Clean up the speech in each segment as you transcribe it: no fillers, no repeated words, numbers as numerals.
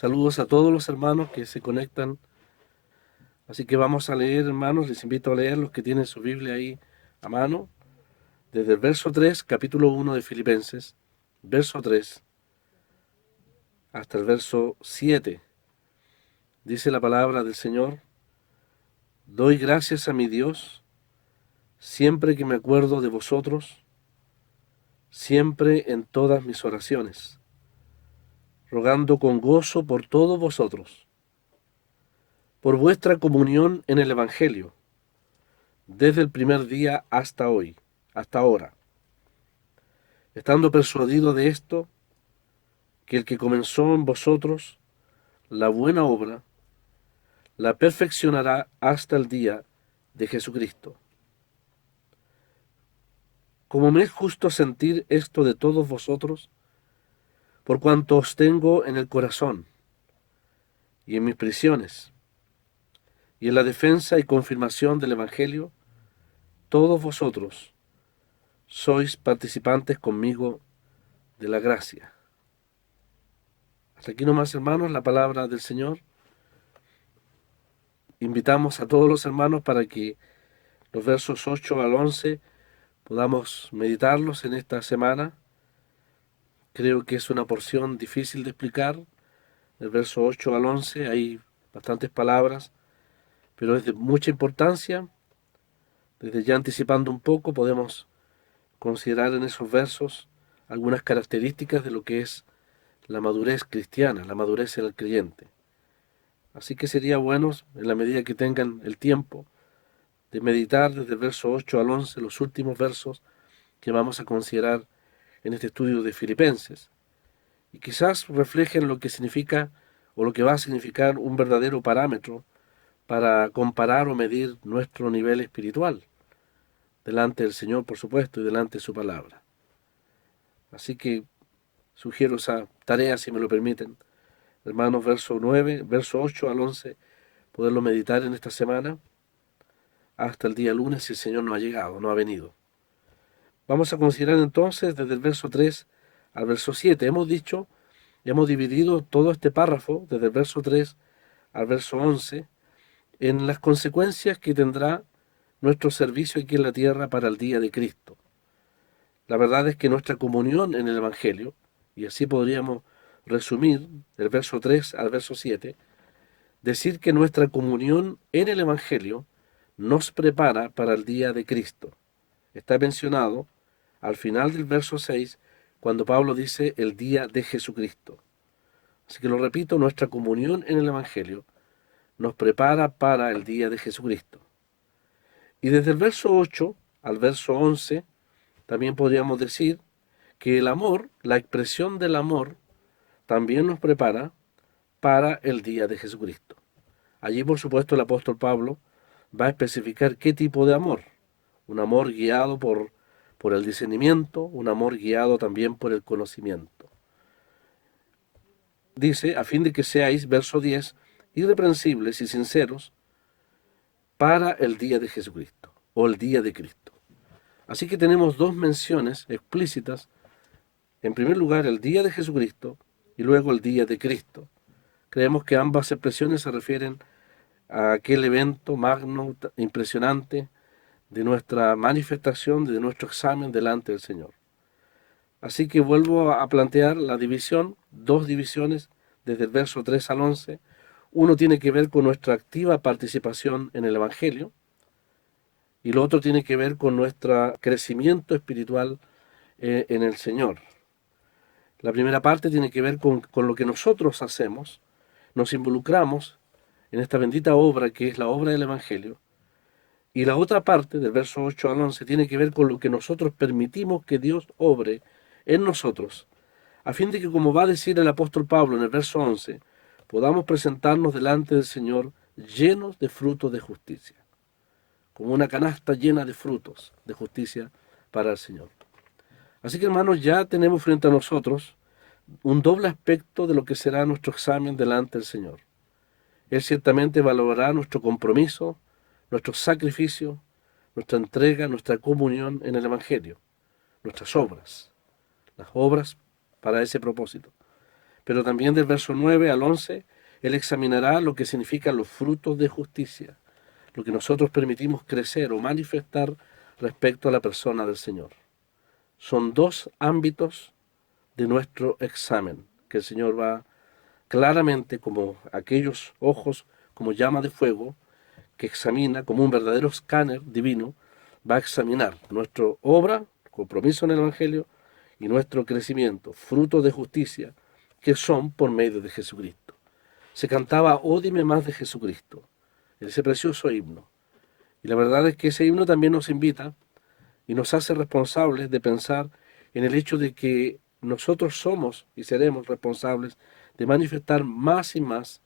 Saludos a todos los hermanos que se conectan. Así que vamos a leer, hermanos, les invito a leer los que tienen su Biblia ahí a mano, desde el verso 3, capítulo 1 de Filipenses, verso 3 hasta el verso 7. Dice la palabra del Señor: Doy gracias a mi Dios siempre que me acuerdo de vosotros, siempre en todas mis oraciones, rogando con gozo por todos vosotros, por vuestra comunión en el Evangelio, desde el primer día hasta hoy, hasta ahora, estando persuadido de esto, que el que comenzó en vosotros la buena obra, la perfeccionará hasta el día de Jesucristo. Como me es justo sentir esto de todos vosotros, por cuanto os tengo en el corazón, y en mis prisiones, y en la defensa y confirmación del Evangelio, todos vosotros sois participantes conmigo de la gracia. Hasta aquí nomás, hermanos, la palabra del Señor. Invitamos a todos los hermanos para que los versos 8 al 11 podamos meditarlos en esta semana. Creo que es una porción difícil de explicar. Del verso 8 al 11 hay bastantes palabras, pero es de mucha importancia. Desde ya anticipando un poco, podemos considerar en esos versos algunas características de lo que es la madurez cristiana, la madurez en el creyente. Así que sería bueno, en la medida que tengan el tiempo, de meditar desde el verso 8 al 11 los últimos versos que vamos a considerar en este estudio de Filipenses, y quizás reflejen lo que significa o lo que va a significar un verdadero parámetro para comparar o medir nuestro nivel espiritual delante del Señor, por supuesto, y delante de su palabra. Así que sugiero esa tarea, si me lo permiten, hermanos, verso 8 al 11, poderlo meditar en esta semana hasta el día lunes, si el Señor no ha llegado, no ha venido. Vamos a considerar entonces desde el verso 3 al verso 7. Hemos dicho, hemos dividido todo este párrafo, desde el verso 3 al verso 11, en las consecuencias que tendrá nuestro servicio aquí en la tierra para el día de Cristo. La verdad es que nuestra comunión en el Evangelio, y así podríamos resumir del verso 3 al verso 7, decir que nuestra comunión en el Evangelio nos prepara para el día de Cristo. Está mencionado al final del verso 6, cuando Pablo dice el día de Jesucristo. Así que lo repito, nuestra comunión en el Evangelio nos prepara para el día de Jesucristo. Y desde el verso 8 al verso 11, también podríamos decir que el amor, la expresión del amor, también nos prepara para el día de Jesucristo. Allí, por supuesto, el apóstol Pablo va a especificar qué tipo de amor. Un amor guiado por el discernimiento, un amor guiado también por el conocimiento. Dice, a fin de que seáis, verso 10, irreprensibles y sinceros para el día de Jesucristo o el día de Cristo. Así que tenemos dos menciones explícitas. En primer lugar, el día de Jesucristo y luego el día de Cristo. Creemos que ambas expresiones se refieren a aquel evento magno, impresionante, de nuestra manifestación, de nuestro examen delante del Señor. Así que vuelvo a plantear la división, dos divisiones, desde el verso 3 al 11. Uno tiene que ver con nuestra activa participación en el Evangelio y lo otro tiene que ver con nuestro crecimiento espiritual en el Señor. La primera parte tiene que ver con lo que nosotros hacemos, nos involucramos en esta bendita obra que es la obra del Evangelio. Y la otra parte, del verso 8 al 11, tiene que ver con lo que nosotros permitimos que Dios obre en nosotros, a fin de que, como va a decir el apóstol Pablo en el verso 11, podamos presentarnos delante del Señor llenos de frutos de justicia, como una canasta llena de frutos de justicia para el Señor. Así que, hermanos, ya tenemos frente a nosotros un doble aspecto de lo que será nuestro examen delante del Señor. Él ciertamente valorará nuestro compromiso, nuestro sacrificio, nuestra entrega, nuestra comunión en el Evangelio, nuestras obras, las obras para ese propósito. Pero también del verso 9 al 11, Él examinará lo que significan los frutos de justicia, lo que nosotros permitimos crecer o manifestar respecto a la persona del Señor. Son dos ámbitos de nuestro examen, que el Señor va claramente como aquellos ojos como llama de fuego, que examina como un verdadero escáner divino, va a examinar nuestra obra, compromiso en el Evangelio y nuestro crecimiento, frutos de justicia, que son por medio de Jesucristo. Se cantaba "Oh, dime más de Jesucristo", ese precioso himno. Y la verdad es que ese himno también nos invita y nos hace responsables de pensar en el hecho de que nosotros somos y seremos responsables de manifestar más y más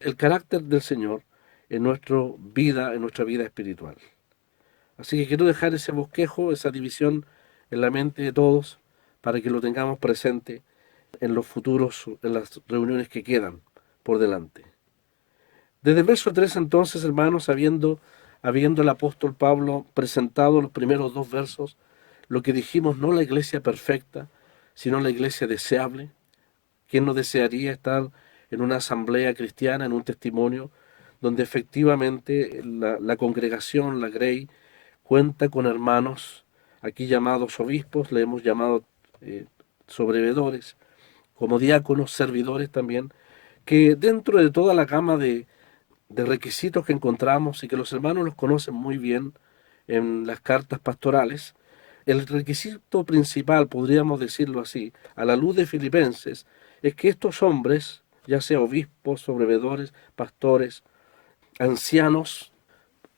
el carácter del Señor en nuestra vida espiritual. Así que quiero dejar ese bosquejo, esa división en la mente de todos para que lo tengamos presente en los futuros, en las reuniones que quedan por delante. Desde el verso 3 entonces, hermanos, habiendo el apóstol Pablo presentado los primeros dos versos, lo que dijimos, no la iglesia perfecta, sino la iglesia deseable. ¿Quién no desearía estar en una asamblea cristiana, en un testimonio, donde efectivamente la congregación, la Grey, cuenta con hermanos, aquí llamados obispos, le hemos llamado sobrevedores, como diáconos, servidores también, que dentro de toda la gama de requisitos que encontramos y que los hermanos los conocen muy bien en las cartas pastorales, el requisito principal, podríamos decirlo así, a la luz de Filipenses, es que estos hombres, ya sea obispos, sobrevedores, pastores, ancianos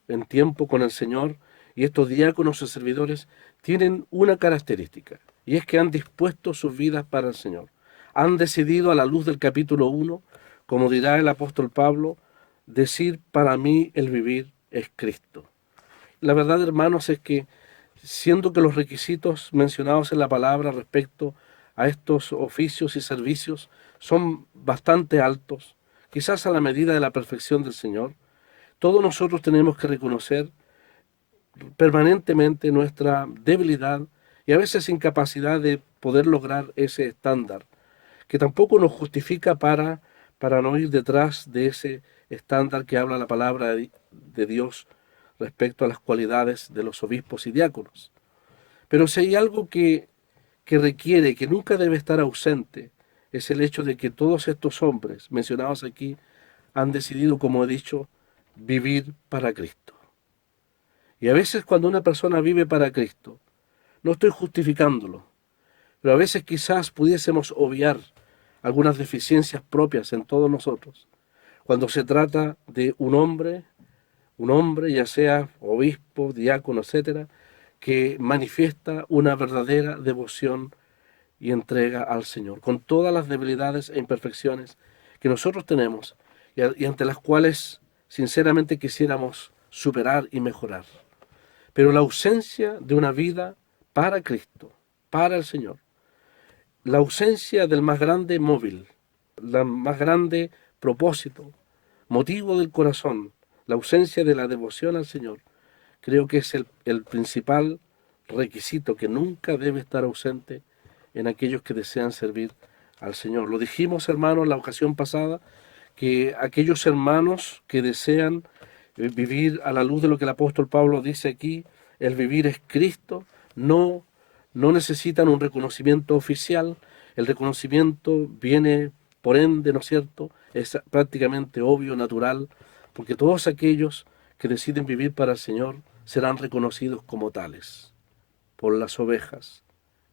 en tiempo con el Señor, y estos diáconos y servidores, tienen una característica, y es que han dispuesto sus vidas para el Señor. Han decidido a la luz del capítulo 1, como dirá el apóstol Pablo, decir: para mí el vivir es Cristo. La verdad, hermanos, es que siendo que los requisitos mencionados en la palabra respecto a estos oficios y servicios son bastante altos, quizás a la medida de la perfección del Señor, todos nosotros tenemos que reconocer permanentemente nuestra debilidad y a veces incapacidad de poder lograr ese estándar, que tampoco nos justifica para no ir detrás de ese estándar que habla la palabra de Dios respecto a las cualidades de los obispos y diáconos. Pero si hay algo que requiere, que nunca debe estar ausente, es el hecho de que todos estos hombres mencionados aquí han decidido, como he dicho, vivir para Cristo. Y a veces cuando una persona vive para Cristo, no estoy justificándolo, pero a veces quizás pudiésemos obviar algunas deficiencias propias en todos nosotros. Cuando se trata de un hombre ya sea obispo, diácono, etcétera, que manifiesta una verdadera devoción y entrega al Señor, con todas las debilidades e imperfecciones que nosotros tenemos y ante las cuales sinceramente quisiéramos superar y mejorar. Pero la ausencia de una vida para Cristo, para el Señor, la ausencia del más grande móvil, la más grande propósito, motivo del corazón, la ausencia de la devoción al Señor, creo que es el principal requisito que nunca debe estar ausente en aquellos que desean servir al Señor. Lo dijimos, hermanos, la ocasión pasada, que aquellos hermanos que desean vivir a la luz de lo que el apóstol Pablo dice aquí, el vivir es Cristo, no, no necesitan un reconocimiento oficial, el reconocimiento viene por ende, ¿no es cierto? Es prácticamente obvio, natural, porque todos aquellos que deciden vivir para el Señor serán reconocidos como tales por las ovejas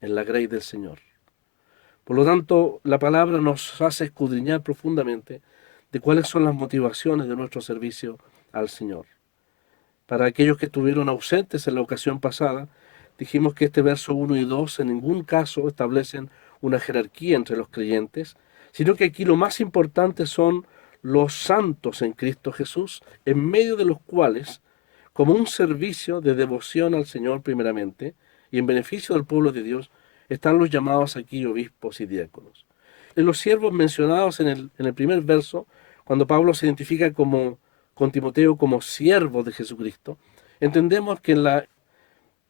en la grey del Señor. Por lo tanto, la palabra nos hace escudriñar profundamente de cuáles son las motivaciones de nuestro servicio al Señor. Para aquellos que estuvieron ausentes en la ocasión pasada, dijimos que este verso 1 y 2 en ningún caso establecen una jerarquía entre los creyentes, sino que aquí lo más importante son los santos en Cristo Jesús, en medio de los cuales, como un servicio de devoción al Señor primeramente, y en beneficio del pueblo de Dios, están los llamados aquí obispos y diáconos. En los siervos mencionados en el primer verso, cuando Pablo se identifica con Timoteo como siervo de Jesucristo, entendemos que en la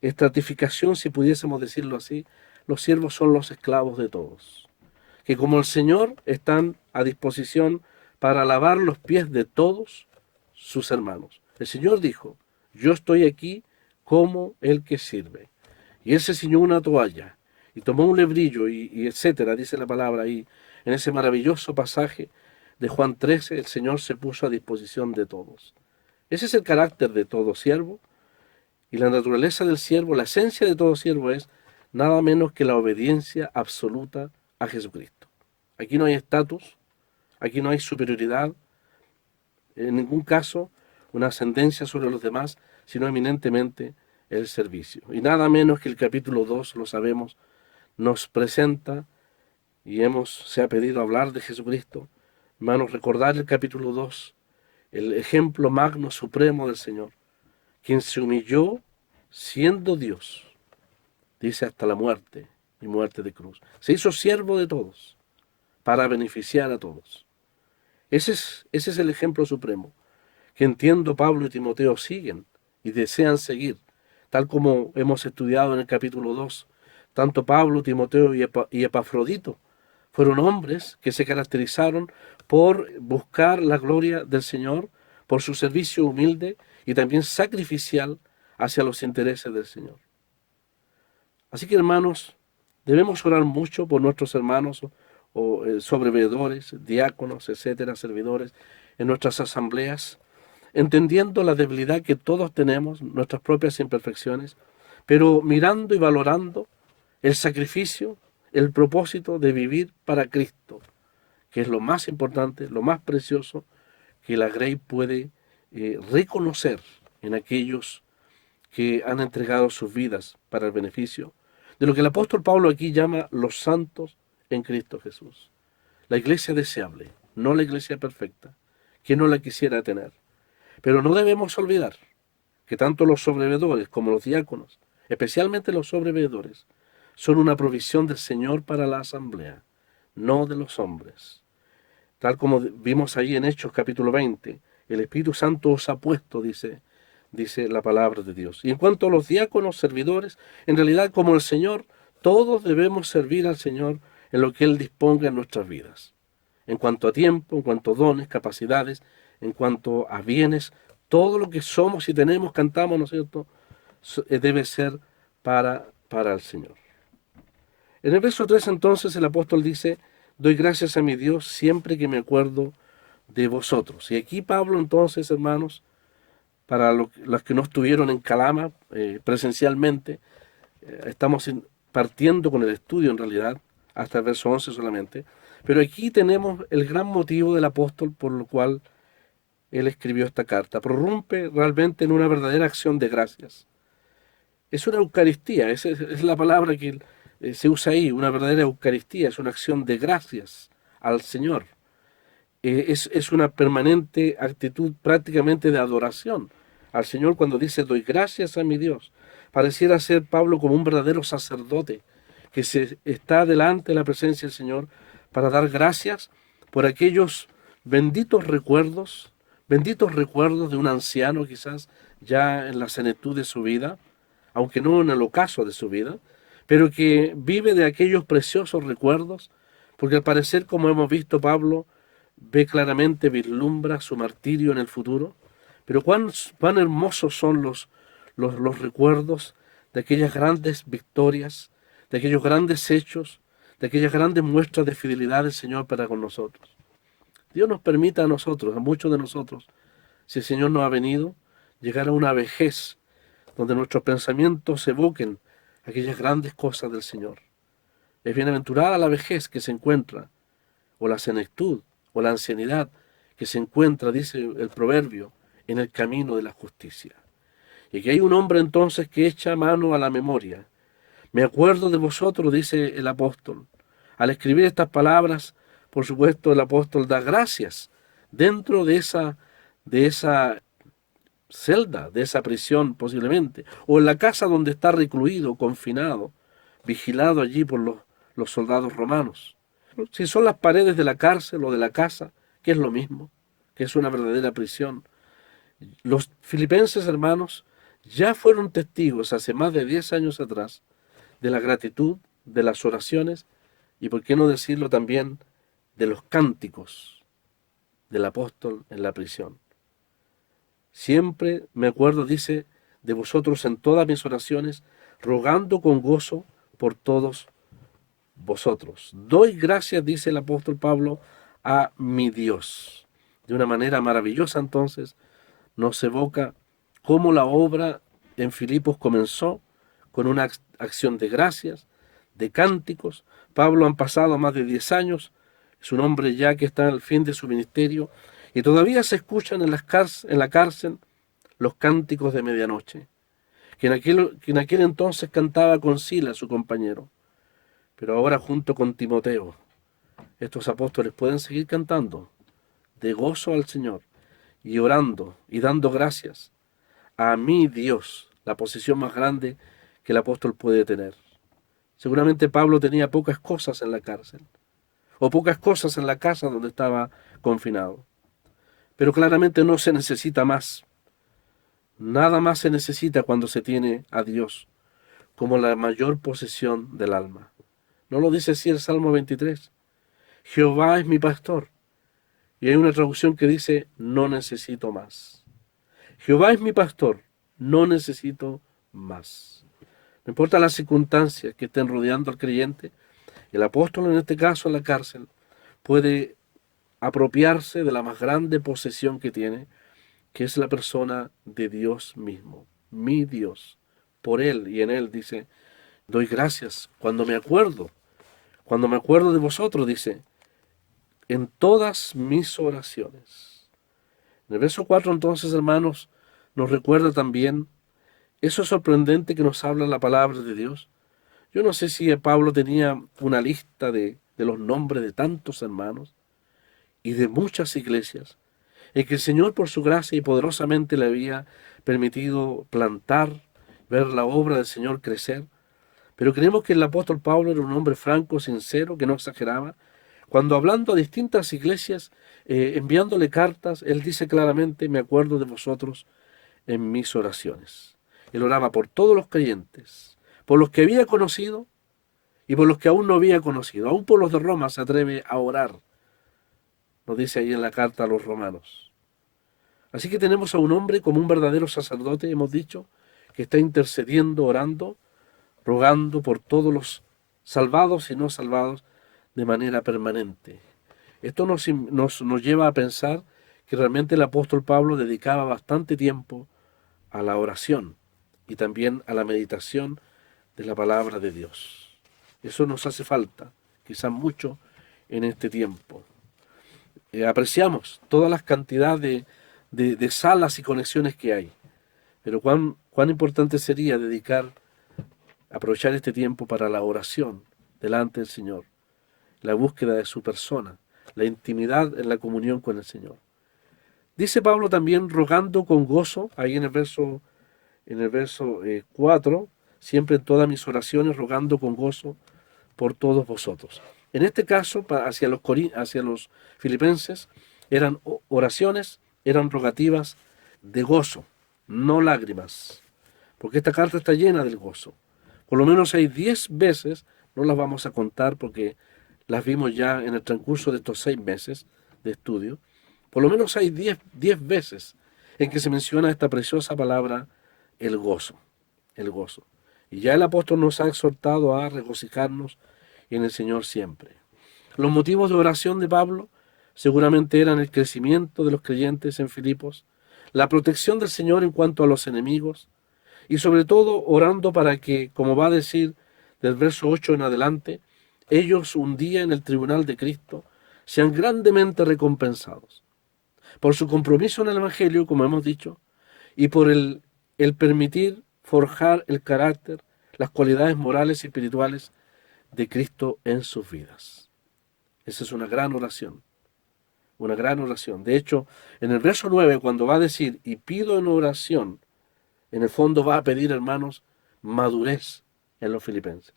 estratificación, si pudiésemos decirlo así, los siervos son los esclavos de todos. que como el Señor están a disposición para lavar los pies de todos sus hermanos. El Señor dijo, yo estoy aquí como el que sirve. Y él se ciñó una toalla y tomó un lebrillo y etcétera, dice la palabra ahí. En ese maravilloso pasaje de Juan 13, el Señor se puso a disposición de todos. Ese es el carácter de todo siervo y la naturaleza del siervo, la esencia de todo siervo es nada menos que la obediencia absoluta a Jesucristo. Aquí no hay estatus, aquí no hay superioridad, en ningún caso una ascendencia sobre los demás, sino eminentemente el servicio. Y nada menos que el capítulo 2, lo sabemos, nos presenta, y se ha pedido hablar de Jesucristo, hermanos, recordar el capítulo 2, el ejemplo magno supremo del Señor, quien se humilló siendo Dios, dice hasta la muerte y muerte de cruz. Se hizo siervo de todos para beneficiar a todos. Ese es el ejemplo supremo que entiendo Pablo y Timoteo siguen y desean seguir, tal como hemos estudiado en el capítulo 2. Tanto Pablo, Timoteo y Epafrodito fueron hombres que se caracterizaron por buscar la gloria del Señor, por su servicio humilde y también sacrificial hacia los intereses del Señor. Así que, hermanos, debemos orar mucho por nuestros hermanos o sobreveedores, diáconos, etcétera, servidores en nuestras asambleas, entendiendo la debilidad que todos tenemos, nuestras propias imperfecciones, pero mirando y valorando el sacrificio, el propósito de vivir para Cristo, que es lo más importante, lo más precioso que la Grey puede reconocer en aquellos que han entregado sus vidas para el beneficio de lo que el apóstol Pablo aquí llama los santos en Cristo Jesús. La iglesia deseable, no la iglesia perfecta, que no la quisiera tener. Pero no debemos olvidar que tanto los sobreveedores como los diáconos, especialmente los sobreveedores, son una provisión del Señor para la asamblea, no de los hombres. Tal como vimos ahí en Hechos capítulo 20, el Espíritu Santo os ha puesto, dice la palabra de Dios. Y en cuanto a los diáconos, servidores, en realidad como el Señor, todos debemos servir al Señor en lo que Él disponga en nuestras vidas. En cuanto a tiempo, en cuanto a dones, capacidades, en cuanto a bienes, todo lo que somos y tenemos, cantamos, ¿no es cierto?, debe ser para el Señor. En el verso 3 entonces el apóstol dice, doy gracias a mi Dios siempre que me acuerdo de vosotros. Y aquí Pablo entonces, hermanos, para los que no estuvieron en Calama presencialmente, estamos partiendo con el estudio en realidad, hasta el verso 11 solamente, pero aquí tenemos el gran motivo del apóstol por lo cual él escribió esta carta. Prorrumpe realmente en una verdadera acción de gracias. Es una Eucaristía, es la palabra que se usa ahí, una verdadera Eucaristía, es una acción de gracias al Señor. Es una permanente actitud prácticamente de adoración al Señor cuando dice, doy gracias a mi Dios. Pareciera ser Pablo como un verdadero sacerdote que se está delante de la presencia del Señor para dar gracias por aquellos benditos recuerdos de un anciano quizás ya en la senectud de su vida, aunque no en el ocaso de su vida, pero que vive de aquellos preciosos recuerdos, porque al parecer, como hemos visto, Pablo ve claramente, vislumbra su martirio en el futuro, pero cuán hermosos son los recuerdos de aquellas grandes victorias, de aquellos grandes hechos, de aquellas grandes muestras de fidelidad del Señor para con nosotros. Dios nos permita a nosotros, a muchos de nosotros, si el Señor nos ha venido, llegar a una vejez donde nuestros pensamientos evoquen aquellas grandes cosas del Señor. Es bienaventurada la vejez que se encuentra, o la senectud, o la ancianidad que se encuentra, dice el proverbio, en el camino de la justicia. Y aquí hay un hombre entonces que echa mano a la memoria. Me acuerdo de vosotros, dice el apóstol. Al escribir estas palabras, por supuesto, el apóstol da gracias dentro de esa celda, de esa prisión posiblemente, o en la casa donde está recluido, confinado, vigilado allí por los soldados romanos. Si son las paredes de la cárcel o de la casa, que es lo mismo, que es una verdadera prisión. Los filipenses, hermanos, ya fueron testigos hace más de 10 años atrás de la gratitud, de las oraciones y por qué no decirlo también de los cánticos del apóstol en la prisión. Siempre me acuerdo, dice, de vosotros en todas mis oraciones, rogando con gozo por todos vosotros. Doy gracias, dice el apóstol Pablo, a mi Dios. De una manera maravillosa entonces nos evoca cómo la obra en Filipos comenzó con una acción de gracias, de cánticos. Pablo han pasado más de 10 años, es un hombre ya que está al fin de su ministerio y todavía se escuchan en la cárcel los cánticos de medianoche, que en aquel entonces cantaba con Sila, su compañero, pero ahora junto con Timoteo, estos apóstoles pueden seguir cantando de gozo al Señor y orando y dando gracias a mi Dios, la posición más grande que el apóstol puede tener. Seguramente Pablo tenía pocas cosas en la cárcel, o pocas cosas en la casa donde estaba confinado, pero claramente no se necesita más. Nada más se necesita cuando se tiene a Dios como la mayor posesión del alma. ¿No lo dice así el Salmo 23? Jehová es mi pastor. Y hay una traducción que dice, no necesito más. Jehová es mi pastor, no necesito más. No importa las circunstancias que estén rodeando al creyente, el apóstol en este caso en la cárcel puede apropiarse de la más grande posesión que tiene, que es la persona de Dios mismo, mi Dios. Por Él y en Él, dice, doy gracias cuando me acuerdo de vosotros, dice, en todas mis oraciones. En el verso 4 entonces, hermanos, nos recuerda también eso sorprendente que nos habla la palabra de Dios. Yo no sé si Pablo tenía una lista de los nombres de tantos hermanos y de muchas iglesias, en que el Señor por su gracia y poderosamente le había permitido plantar, ver la obra del Señor crecer. Pero creemos que el apóstol Pablo era un hombre franco, sincero, que no exageraba. Cuando hablando a distintas iglesias, enviándole cartas, él dice claramente, me acuerdo de vosotros en mis oraciones. Él oraba por todos los creyentes, por los que había conocido y por los que aún no había conocido. Aún por los de Roma se atreve a orar, nos dice ahí en la carta a los romanos. Así que tenemos a un hombre como un verdadero sacerdote, hemos dicho, que está intercediendo, orando, rogando por todos los salvados y no salvados de manera permanente. Esto nos lleva a pensar que realmente el apóstol Pablo dedicaba bastante tiempo a la oración y también a la meditación de la palabra de Dios. Eso nos hace falta, quizás mucho, en este tiempo. Apreciamos todas las cantidades de salas y conexiones que hay, pero cuán importante sería aprovechar este tiempo para la oración delante del Señor, la búsqueda de su persona, la intimidad en la comunión con el Señor. Dice Pablo también rogando con gozo, ahí en el verso 4, siempre en todas mis oraciones rogando con gozo por todos vosotros. En este caso, hacia los filipenses, eran oraciones, eran rogativas de gozo, no lágrimas, porque esta carta está llena del gozo. Por lo menos hay 10 veces, no las vamos a contar porque las vimos ya en el transcurso de estos 6 meses de estudio, por lo menos hay 10 veces en que se menciona esta preciosa palabra, el gozo, el gozo. Y ya el apóstol nos ha exhortado a regocijarnos en el Señor siempre. Los motivos de oración de Pablo seguramente eran el crecimiento de los creyentes en Filipos, la protección del Señor en cuanto a los enemigos, y sobre todo orando para que, como va a decir del verso 8 en adelante, ellos un día en el tribunal de Cristo sean grandemente recompensados por su compromiso en el Evangelio, como hemos dicho, y por el permitir forjar el carácter, las cualidades morales y espirituales de Cristo en sus vidas. Esa es una gran oración, una gran oración. De hecho, en el verso 9, cuando va a decir, y pido en oración, en el fondo va a pedir, hermanos, madurez en los filipenses.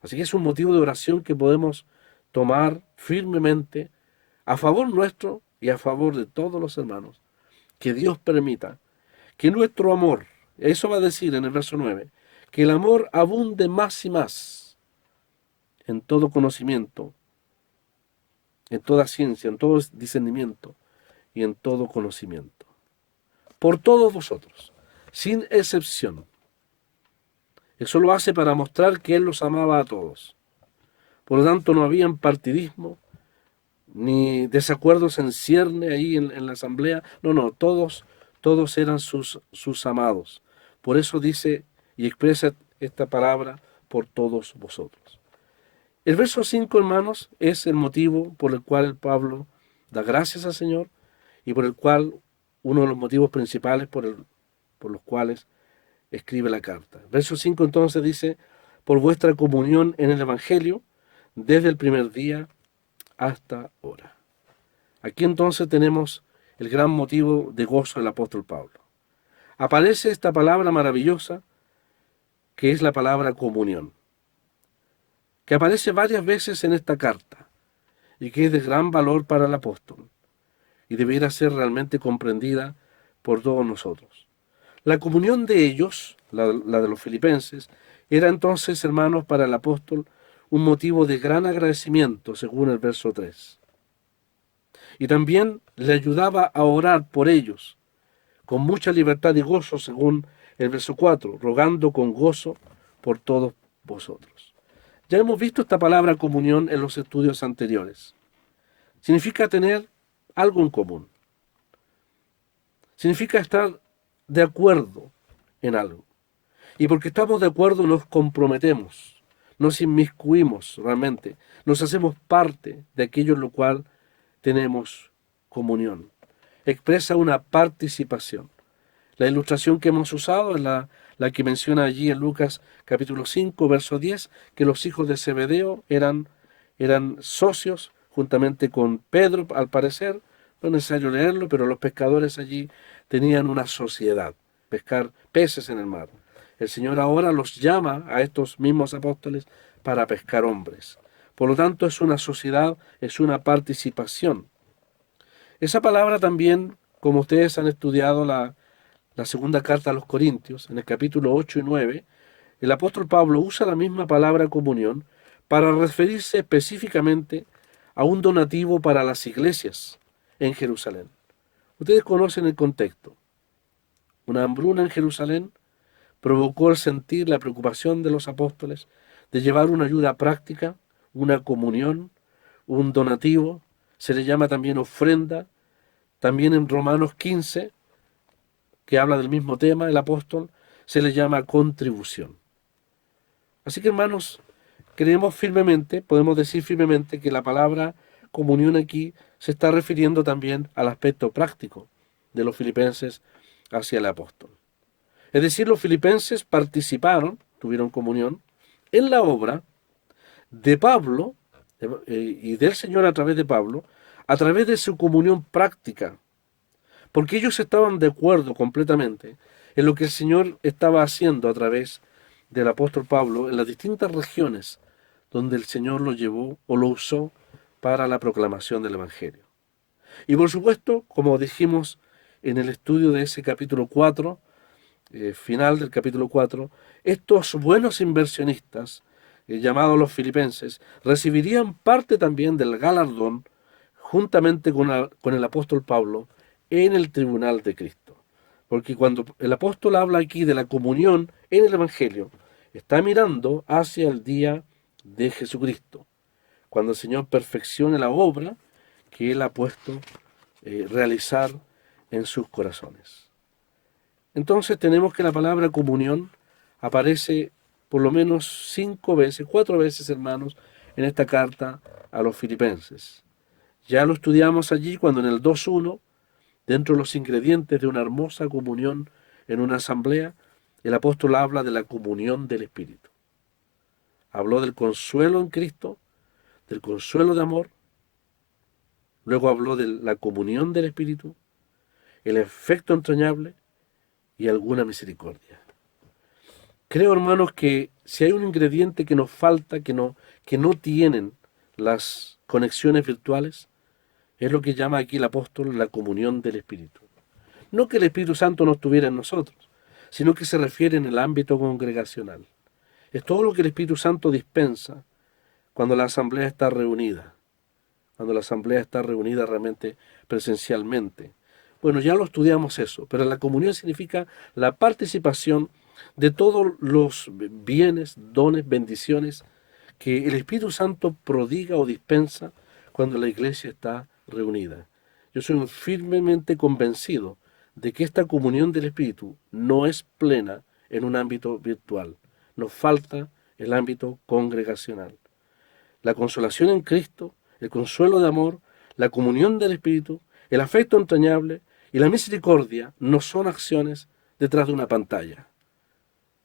Así que es un motivo de oración que podemos tomar firmemente a favor nuestro y a favor de todos los hermanos. Que Dios permita que nuestro amor, eso va a decir en el verso 9, que el amor abunde más y más en todo conocimiento, en toda ciencia, en todo discernimiento y en todo conocimiento. Por todos vosotros, sin excepción. Eso lo hace para mostrar que Él los amaba a todos. Por lo tanto, no había partidismo, ni desacuerdos en cierne ahí en la asamblea. No, todos eran sus amados. Por eso dice y expresa esta palabra por todos vosotros. El verso 5, hermanos, es el motivo por el cual el Pablo da gracias al Señor y por el cual, uno de los motivos principales por los cuales escribe la carta. Verso 5 entonces dice, por vuestra comunión en el Evangelio, desde el primer día hasta ahora. Aquí entonces tenemos el gran motivo de gozo del apóstol Pablo. Aparece esta palabra maravillosa que es la palabra comunión, que aparece varias veces en esta carta y que es de gran valor para el apóstol y debiera ser realmente comprendida por todos nosotros. La comunión de ellos, la de los filipenses, era entonces, hermanos, para el apóstol un motivo de gran agradecimiento, según el verso 3. Y también le ayudaba a orar por ellos, con mucha libertad y gozo, según el verso 4, rogando con gozo por todos vosotros. Ya hemos visto esta palabra comunión en los estudios anteriores. Significa tener algo en común. Significa estar de acuerdo en algo. Y porque estamos de acuerdo nos comprometemos, nos inmiscuimos realmente, nos hacemos parte de aquello en lo cual tenemos comunión. Expresa una participación. La ilustración que hemos usado es la que menciona allí en Lucas capítulo 5, verso 10, que los hijos de Zebedeo eran socios juntamente con Pedro, al parecer. No es necesario leerlo, pero los pescadores allí tenían una sociedad, pescar peces en el mar. El Señor ahora los llama a estos mismos apóstoles para pescar hombres. Por lo tanto, es una sociedad, es una participación. Esa palabra también, como ustedes han estudiado la segunda carta a los Corintios, en el capítulo 8 y 9, el apóstol Pablo usa la misma palabra comunión para referirse específicamente a un donativo para las iglesias en Jerusalén. Ustedes conocen el contexto. Una hambruna en Jerusalén provocó el sentir la preocupación de los apóstoles de llevar una ayuda práctica, una comunión, un donativo, se le llama también ofrenda. También en Romanos 15, que habla del mismo tema, el apóstol, se le llama contribución. Así que, hermanos, creemos firmemente, podemos decir firmemente que la palabra comunión aquí se está refiriendo también al aspecto práctico de los filipenses hacia el apóstol. Es decir, los filipenses participaron, tuvieron comunión, en la obra de Pablo y del Señor a través de Pablo, a través de su comunión práctica, porque ellos estaban de acuerdo completamente en lo que el Señor estaba haciendo a través del apóstol Pablo en las distintas regiones donde el Señor lo llevó o lo usó para la proclamación del Evangelio. Y por supuesto, como dijimos en el estudio de ese capítulo 4, final del capítulo 4, estos buenos inversionistas, llamados los filipenses, recibirían parte también del galardón juntamente con el apóstol Pablo en el tribunal de Cristo. Porque cuando el apóstol habla aquí de la comunión en el Evangelio, está mirando hacia el día de Jesucristo, cuando el Señor perfeccione la obra que Él ha puesto realizar en sus corazones. Entonces tenemos que la palabra comunión aparece por lo menos 5 veces, 4 veces, hermanos, en esta carta a los filipenses. Ya lo estudiamos allí cuando en el 2.1, dentro de los ingredientes de una hermosa comunión en una asamblea, el apóstol habla de la comunión del Espíritu. Habló del consuelo en Cristo, del consuelo de amor, luego habló de la comunión del Espíritu, el efecto entrañable y alguna misericordia. Creo, hermanos, que si hay un ingrediente que nos falta, que no tienen las conexiones virtuales, es lo que llama aquí el apóstol la comunión del Espíritu. No que el Espíritu Santo no estuviera en nosotros, sino que se refiere en el ámbito congregacional. Es todo lo que el Espíritu Santo dispensa cuando la asamblea está reunida, cuando la asamblea está reunida realmente presencialmente. Bueno, ya lo estudiamos eso, pero la comunión significa la participación de todos los bienes, dones, bendiciones que el Espíritu Santo prodiga o dispensa cuando la iglesia está reunida. Yo soy firmemente convencido de que esta comunión del Espíritu no es plena en un ámbito virtual. Nos falta el ámbito congregacional. La consolación en Cristo, el consuelo de amor, la comunión del Espíritu, el afecto entrañable y la misericordia no son acciones detrás de una pantalla.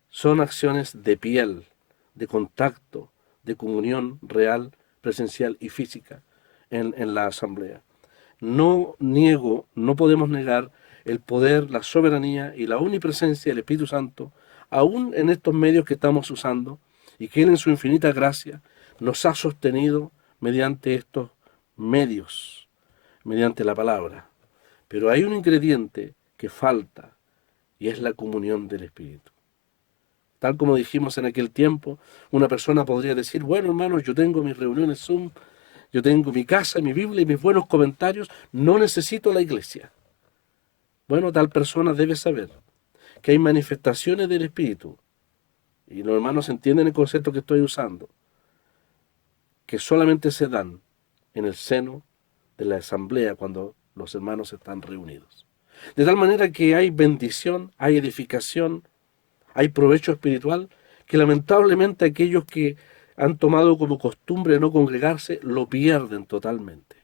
Son acciones de piel, de contacto, de comunión real, presencial y física en la asamblea. No niego, no podemos negar el poder, la soberanía y la omnipresencia del Espíritu Santo, aún en estos medios que estamos usando, y que Él en su infinita gracia nos ha sostenido mediante estos medios, mediante la palabra. Pero hay un ingrediente que falta, y es la comunión del Espíritu. Tal como dijimos en aquel tiempo, una persona podría decir, bueno, hermanos, yo tengo mis reuniones Zoom, yo tengo mi casa, mi Biblia y mis buenos comentarios, no necesito la iglesia. Bueno, tal persona debe saber que hay manifestaciones del Espíritu, y los hermanos entienden el concepto que estoy usando, que solamente se dan en el seno de la asamblea cuando los hermanos están reunidos. De tal manera que hay bendición, hay edificación, hay provecho espiritual, que lamentablemente aquellos que han tomado como costumbre no congregarse lo pierden totalmente.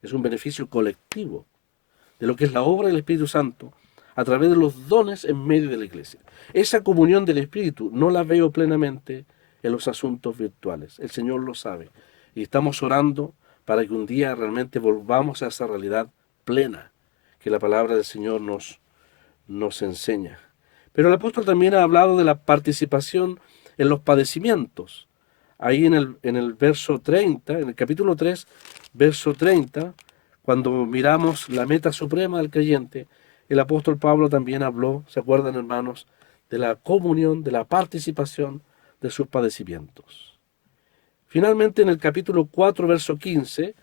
Es un beneficio colectivo de lo que es la obra del Espíritu Santo a través de los dones en medio de la iglesia. Esa comunión del Espíritu no la veo plenamente en los asuntos virtuales. El Señor lo sabe. Y estamos orando para que un día realmente volvamos a esa realidad plena que la palabra del Señor nos enseña. Pero el apóstol también ha hablado de la participación en los padecimientos. Ahí en el verso 30, en el capítulo 3, verso 30, cuando miramos la meta suprema del creyente, el apóstol Pablo también habló, ¿se acuerdan, hermanos?, de la comunión, de la participación de sus padecimientos. Finalmente, en el capítulo 4, verso 15,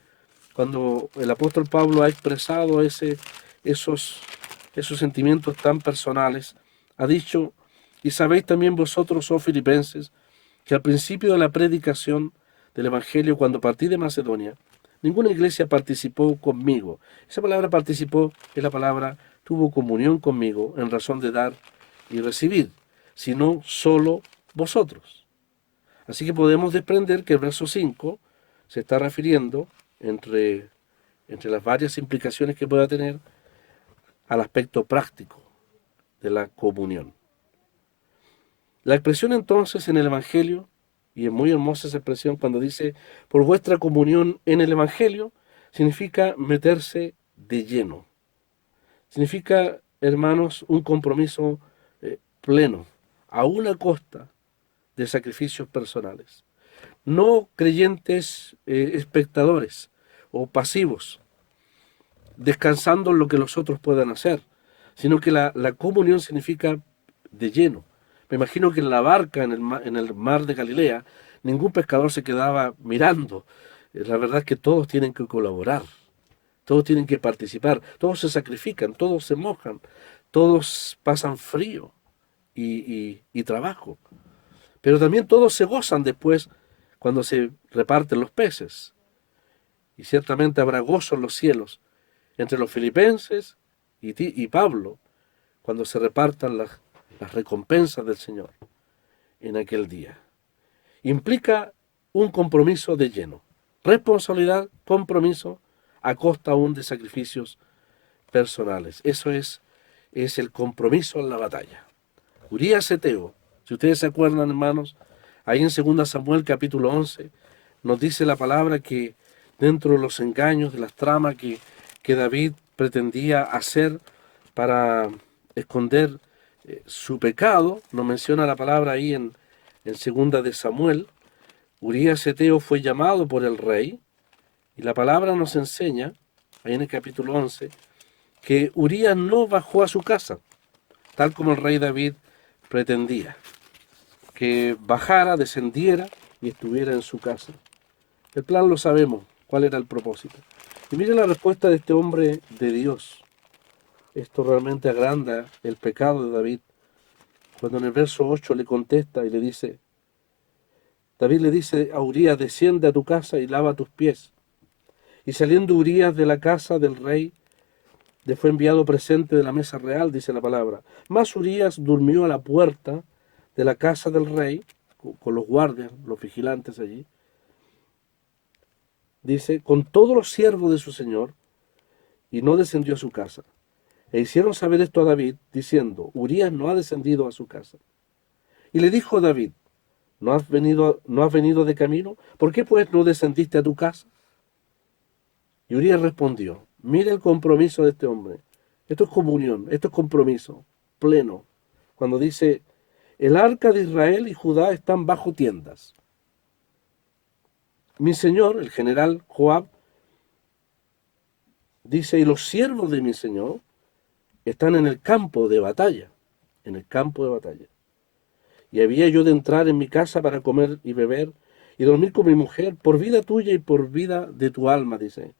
cuando el apóstol Pablo ha expresado esos sentimientos tan personales, ha dicho, y sabéis también vosotros, oh filipenses, que al principio de la predicación del Evangelio, cuando partí de Macedonia, ninguna iglesia participó conmigo. Esa palabra participó es la palabra tuvo comunión conmigo en razón de dar y recibir, sino solo vosotros. Así que podemos desprender que el verso 5 se está refiriendo, entre las varias implicaciones que pueda tener, al aspecto práctico de la comunión. La expresión entonces en el Evangelio, y es muy hermosa esa expresión cuando dice, por vuestra comunión en el Evangelio, significa meterse de lleno. Significa, hermanos, un compromiso pleno, a una costa de sacrificios personales. No creyentes espectadores o pasivos, descansando en lo que los otros puedan hacer, sino que la comunión significa de lleno. Me imagino que en la barca, en el mar de Galilea, ningún pescador se quedaba mirando. La verdad es que todos tienen que colaborar, todos tienen que participar, todos se sacrifican, todos se mojan, todos pasan frío y trabajo. Pero también todos se gozan después cuando se reparten los peces. Y ciertamente habrá gozo en los cielos entre los filipenses y Pablo cuando se repartan las recompensas del Señor en aquel día. Implica un compromiso de lleno. Responsabilidad, compromiso, a costa aún de sacrificios personales. Eso es el compromiso en la batalla. Urías Eteo, si ustedes se acuerdan, hermanos, ahí en 2 Samuel capítulo 11, nos dice la palabra que dentro de los engaños, de las tramas que David pretendía hacer para esconder su pecado, nos menciona la palabra ahí en 2 de Samuel, Urías Eteo fue llamado por el rey, y la palabra nos enseña, ahí en el capítulo 11, que Urías no bajó a su casa, tal como el rey David pretendía, que bajara, descendiera y estuviera en su casa. El plan lo sabemos, cuál era el propósito. Y mire la respuesta de este hombre de Dios. Esto realmente agranda el pecado de David. Cuando en el verso 8 le contesta y le dice, David le dice a Urías, desciende a tu casa y lava tus pies. Y saliendo Urías de la casa del rey, le fue enviado presente de la mesa real, dice la palabra. Mas Urías durmió a la puerta de la casa del rey, con los guardias, los vigilantes allí, dice, con todos los siervos de su señor, y no descendió a su casa. E hicieron saber esto a David, diciendo, Urías no ha descendido a su casa. Y le dijo David, ¿no has venido de camino? ¿Por qué pues no descendiste a tu casa? Y Urías respondió, mira el compromiso de este hombre. Esto es comunión, esto es compromiso pleno. Cuando dice, el arca de Israel y Judá están bajo tiendas. Mi señor, el general Joab, dice, y los siervos de mi señor están en el campo de batalla, en el campo de batalla. Y había yo de entrar en mi casa para comer y beber y dormir con mi mujer, por vida tuya y por vida de tu alma, dice,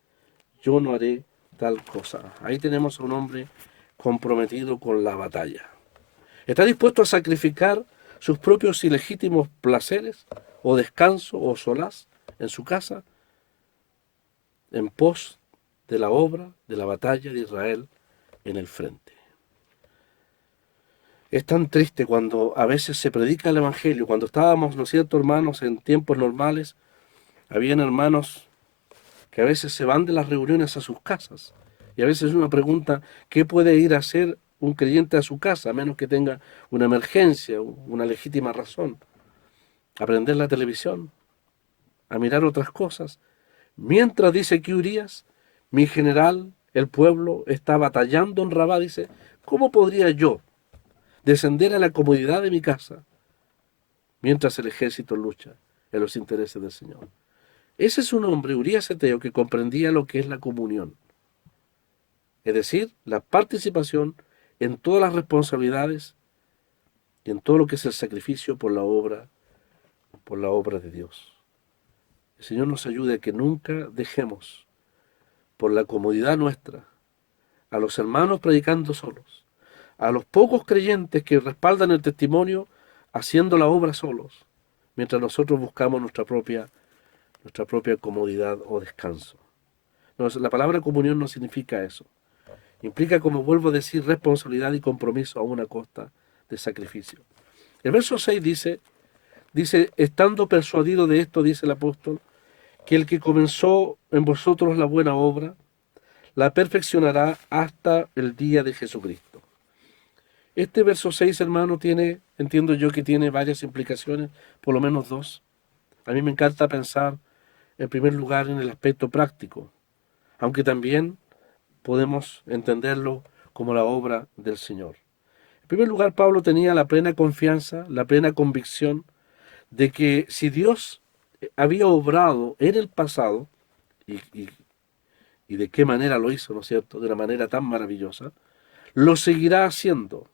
yo no haré tal cosa. Ahí tenemos a un hombre comprometido con la batalla. Está dispuesto a sacrificar sus propios ilegítimos placeres o descanso o solaz en su casa en pos de la obra de la batalla de Israel en el frente. Es tan triste cuando a veces se predica el Evangelio. Cuando estábamos, ¿no es cierto, hermanos, en tiempos normales, habían hermanos que a veces se van de las reuniones a sus casas. Y a veces uno pregunta, ¿qué puede ir a hacer un creyente a su casa, a menos que tenga una emergencia, una legítima razón? Aprender la televisión, a mirar otras cosas. Mientras, dice aquí Urías, mi general, el pueblo, está batallando en Rabá, dice, ¿cómo podría yo descender a la comodidad de mi casa mientras el ejército lucha en los intereses del Señor? Ese es un hombre, Urías Eteo, que comprendía lo que es la comunión, es decir, la participación en todas las responsabilidades y en todo lo que es el sacrificio por la obra de Dios. El Señor nos ayude a que nunca dejemos por la comodidad nuestra a los hermanos predicando solos, a los pocos creyentes que respaldan el testimonio haciendo la obra solos, mientras nosotros buscamos nuestra propia comodidad o descanso. No, la palabra comunión no significa eso. Implica, como vuelvo a decir, responsabilidad y compromiso a una costa de sacrificio. El verso 6 dice, estando persuadido de esto, dice el apóstol, que el que comenzó en vosotros la buena obra, la perfeccionará hasta el día de Jesucristo. Este verso 6, hermano, entiendo yo que tiene varias implicaciones, por lo menos dos. A mí me encanta pensar, en primer lugar, en el aspecto práctico, aunque también podemos entenderlo como la obra del Señor. En primer lugar, Pablo tenía la plena confianza, la plena convicción de que si Dios había obrado en el pasado, y, y- y de qué manera lo hizo, ¿no es cierto?, de una manera tan maravillosa, lo seguirá haciendo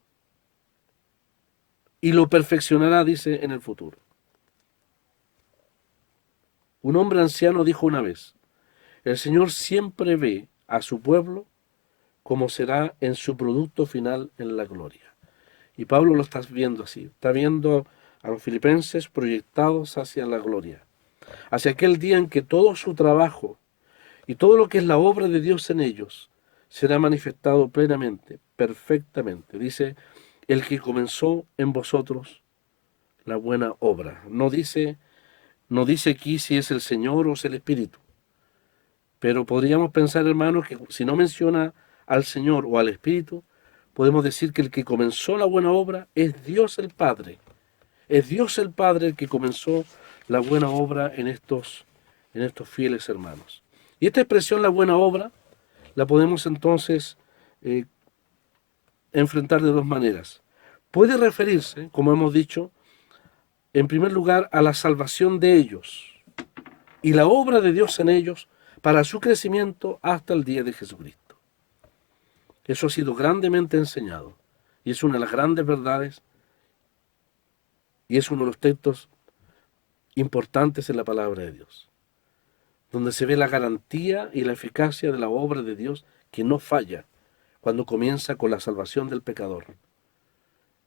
y lo perfeccionará, dice, en el futuro. Un hombre anciano dijo una vez, el Señor siempre ve a su pueblo como será en su producto final en la gloria. Y Pablo lo está viendo así, está viendo a los filipenses proyectados hacia la gloria, hacia aquel día en que todo su trabajo y todo lo que es la obra de Dios en ellos será manifestado plenamente, perfectamente. Dice, el que comenzó en vosotros la buena obra. No dice aquí si es el Señor o es el Espíritu. Pero podríamos pensar, hermanos, que si no menciona al Señor o al Espíritu, podemos decir que el que comenzó la buena obra es Dios el Padre. Es Dios el Padre el que comenzó la buena obra en estos fieles hermanos. Y esta expresión, la buena obra, la podemos entonces eh, enfrentar de dos maneras. Puede referirse, como hemos dicho, en primer lugar a la salvación de ellos y la obra de Dios en ellos para su crecimiento hasta el día de Jesucristo. Eso ha sido grandemente enseñado y es una de las grandes verdades y es uno de los textos importantes en la palabra de Dios. donde se ve la garantía y la eficacia de la obra de Dios que no falla cuando comienza con la salvación del pecador.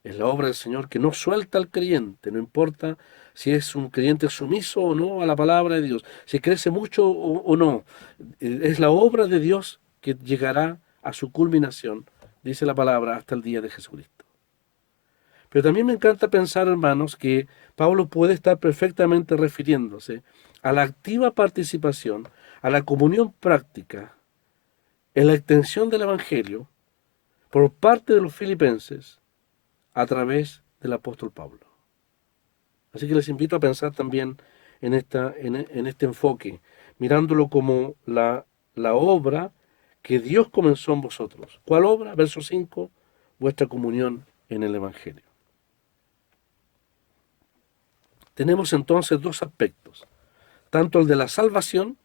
Es la obra del Señor que no suelta al creyente, no importa si es un creyente sumiso o no a la palabra de Dios, si crece mucho o no. Es la obra de Dios que llegará a su culminación, dice la palabra, hasta el día de Jesucristo. Pero también me encanta pensar, hermanos, que Pablo puede estar perfectamente refiriéndose a la activa participación, a la comunión práctica en la extensión del Evangelio por parte de los filipenses a través del apóstol Pablo. Así que les invito a pensar también en este enfoque, mirándolo como la obra que Dios comenzó en vosotros. ¿Cuál obra? Verso 5, vuestra comunión en el Evangelio. Tenemos entonces dos aspectos, tanto el de la salvación,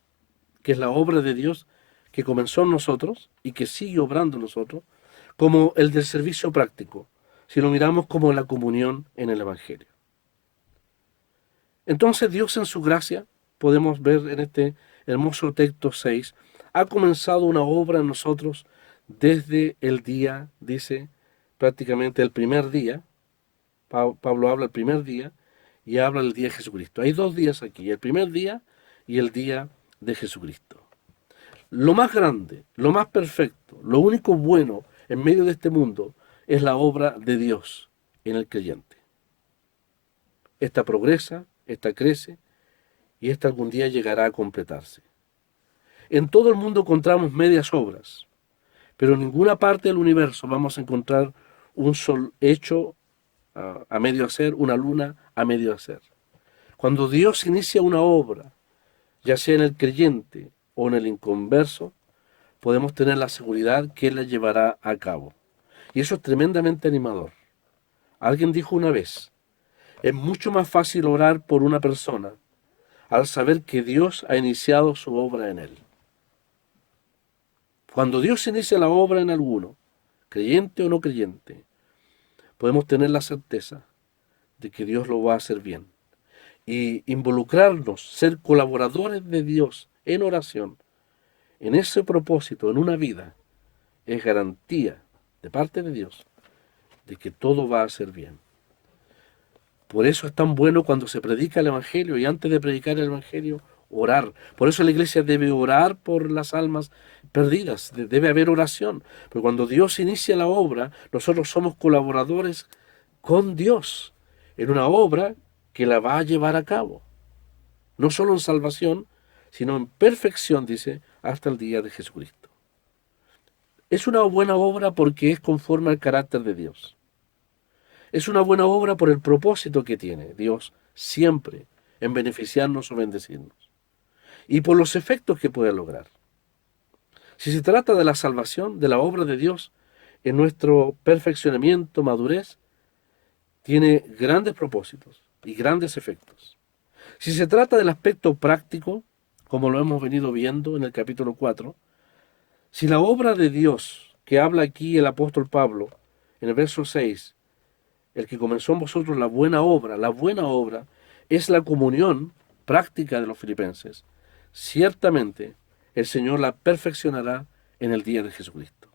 que es la obra de Dios que comenzó en nosotros y que sigue obrando en nosotros, como el del servicio práctico, si lo miramos como la comunión en el Evangelio. Entonces Dios en su gracia, podemos ver en este hermoso texto 6, ha comenzado una obra en nosotros desde el día, dice prácticamente el primer día. Pablo habla el primer día y habla el día de Jesucristo. Hay dos días aquí, el primer día y el día de Jesucristo. Lo más grande, lo más perfecto, lo único bueno en medio de este mundo es la obra de Dios en el creyente. Esta progresa, esta crece y esta algún día llegará a completarse. En todo el mundo encontramos medias obras, pero en ninguna parte del universo vamos a encontrar un sol hecho a medio hacer, una luna a medio hacer. Cuando Dios inicia una obra, ya sea en el creyente o en el inconverso, podemos tener la seguridad que Él la llevará a cabo. Y eso es tremendamente animador. Alguien dijo una vez, es mucho más fácil orar por una persona al saber que Dios ha iniciado su obra en él. Cuando Dios inicia la obra en alguno, creyente o no creyente, podemos tener la certeza de que Dios lo va a hacer bien. Y involucrarnos, ser colaboradores de Dios en oración, en ese propósito, en una vida, es garantía de parte de Dios de que todo va a ser bien. Por eso es tan bueno cuando se predica el Evangelio y antes de predicar el Evangelio, orar. Por eso la iglesia debe orar por las almas perdidas, debe haber oración. Pero cuando Dios inicia la obra, nosotros somos colaboradores con Dios en una obra que la va a llevar a cabo. No solo en salvación, sino en perfección, dice, hasta el día de Jesucristo. Es una buena obra porque es conforme al carácter de Dios. Es una buena obra por el propósito que tiene Dios siempre en beneficiarnos o bendecirnos. Y por los efectos que puede lograr. Si se trata de la salvación, de la obra de Dios, en nuestro perfeccionamiento, madurez, tiene grandes propósitos y grandes efectos. Si se trata del aspecto práctico, como lo hemos venido viendo en el capítulo 4, si la obra de Dios que habla aquí el apóstol Pablo, en el verso 6, el que comenzó en vosotros la buena obra es la comunión práctica de los filipenses. Ciertamente el Señor la perfeccionará en el día de Jesucristo.